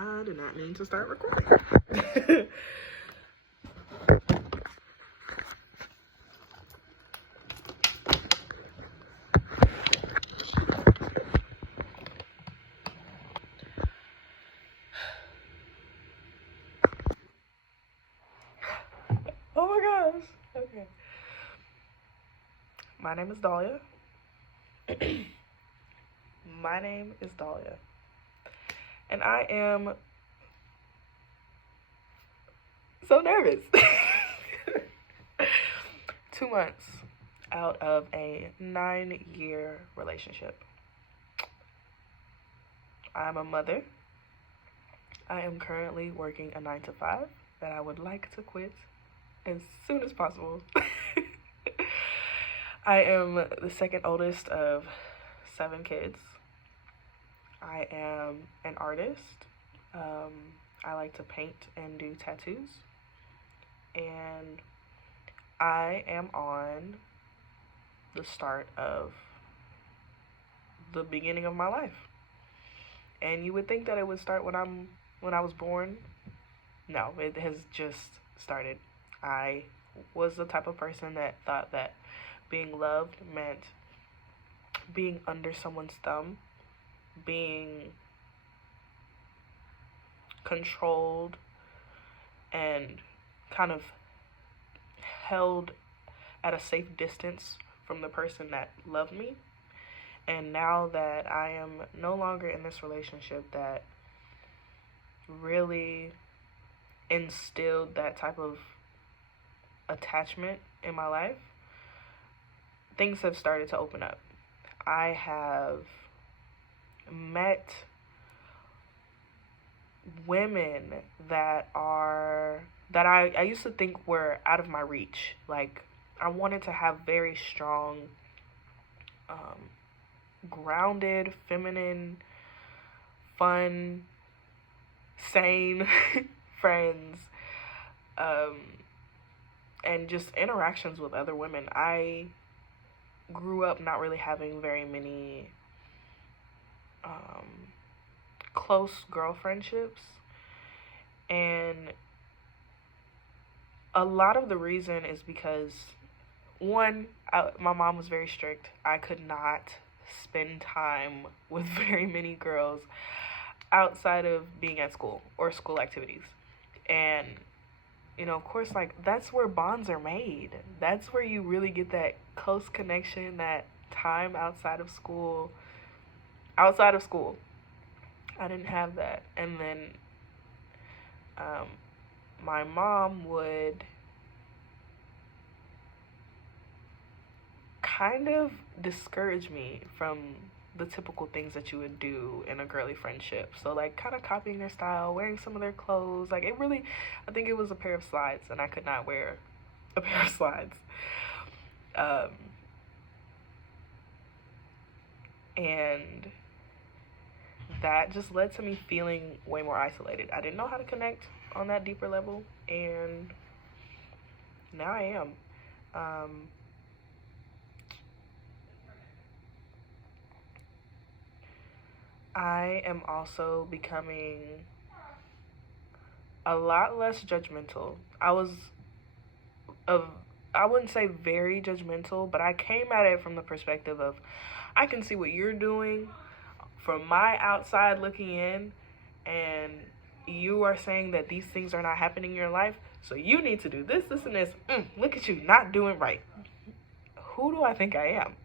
I did not mean to start recording. Oh my gosh. Okay. My name is Dahlia. My name is Dahlia. And I am so nervous. 2 months out of a 9-year relationship. I'm a mother. I am currently working a 9-to-5 that I would like to quit as soon as possible. I am the second oldest of 7 kids. I am an artist. I like to paint and do tattoos. And I am on the start of the beginning of my life. And you would think that it would start when I was born. No, it has just started. I was the type of person that thought that being loved meant being under someone's thumb, being controlled and kind of held at a safe distance from the person that loved me. And now that I am no longer in this relationship that really instilled that type of attachment in my life, things have started to open up. I have met women that I used to think were out of my reach. Like, I wanted to have very strong, grounded, feminine, fun, sane friends, and just interactions with other women. I grew up not really having very many close girl friendships, and a lot of the reason is because, one, my mom was very strict. I could not spend time with very many girls outside of being at school or school activities. And, of course, like, that's where bonds are made. That's where you really get that close connection, that time outside of school. I didn't have that. And then my mom would kind of discourage me from the typical things that you would do in a girly friendship. So, like, kind of copying their style, wearing some of their clothes. Like, I think it was a pair of slides, and I could not wear a pair of slides. And that just led to me feeling way more isolated. I didn't know how to connect on that deeper level, and now I am. I am also becoming a lot less judgmental. I wouldn't say very judgmental, but I came at it from the perspective of, I can see what you're doing from my outside looking in, and you are saying that these things are not happening in your life, so you need to do this, this, and this. Look at you, not doing right. Who do I think I am?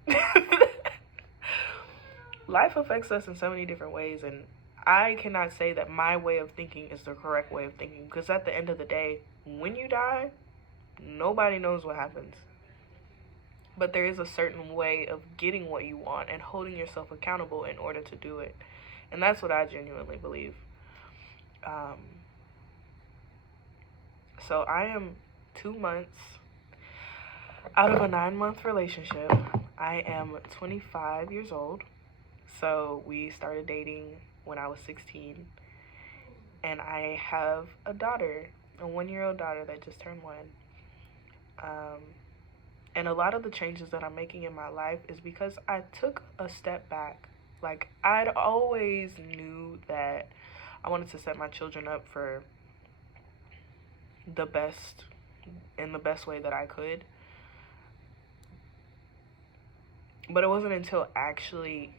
Life affects us in so many different ways, and I cannot say that my way of thinking is the correct way of thinking, because at the end of the day, when you die, nobody knows what happens. But there is a certain way of getting what you want and holding yourself accountable in order to do it. And that's what I genuinely believe. So I am 2 months out of a 9-month relationship. I am 25 years old. So we started dating when I was 16. And I have a daughter, a 1-year-old daughter that just turned 1. And a lot of the changes that I'm making in my life is because I took a step back. Like, I'd always knew that I wanted to set my children up for the best, in the best way that I could. But it wasn't until actually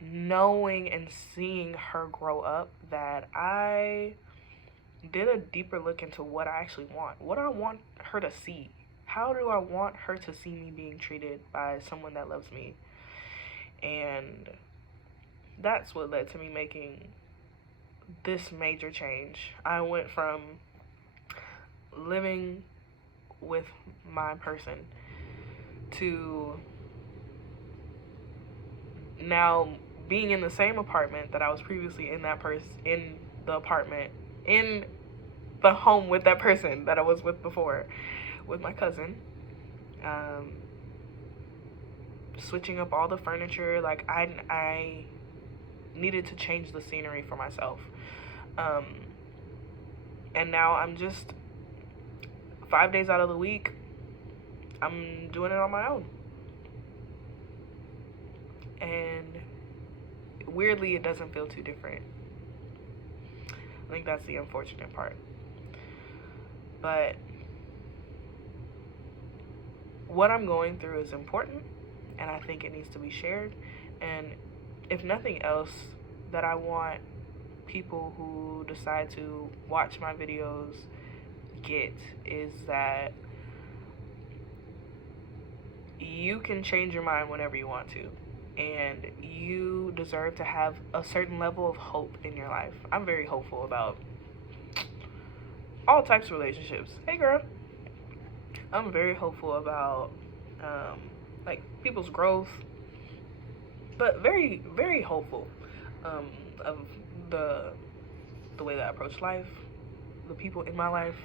knowing and seeing her grow up that I did a deeper look into what I actually want. What do I want her to see? How do I want her to see me being treated by someone that loves me? And that's what led to me making this major change. I went from living with my person to now being in the same apartment that I was previously in the home with that person that I was with before, with my cousin. Switching up all the furniture. Like, I needed to change the scenery for myself. And now I'm just 5 days out of the week, I'm doing it on my own. And weirdly, it doesn't feel too different. I think that's the unfortunate part. But what I'm going through is important, and I think it needs to be shared. And if nothing else, that I want people who decide to watch my videos get is that you can change your mind whenever you want to, and you deserve to have a certain level of hope in your life. I'm very hopeful about all types of relationships. Hey girl. I'm very hopeful about like people's growth, but very, very hopeful of the way that I approach life, the people in my life.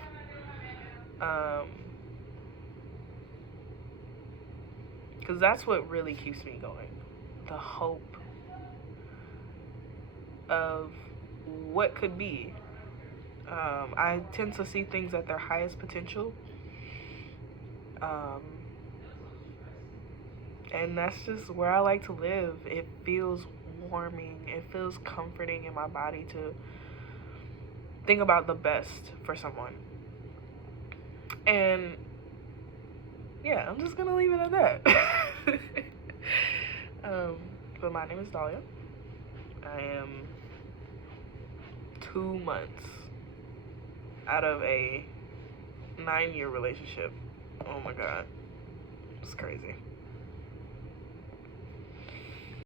Because that's what really keeps me going. The hope of what could be. I tend to see things at their highest potential. And that's just where I like to live. It feels warming. It feels comforting in my body to think about the best for someone. And yeah, I'm just gonna leave it at that. But my name is Dahlia. I am 2 months out of a 9-year relationship. Oh my god, it's crazy.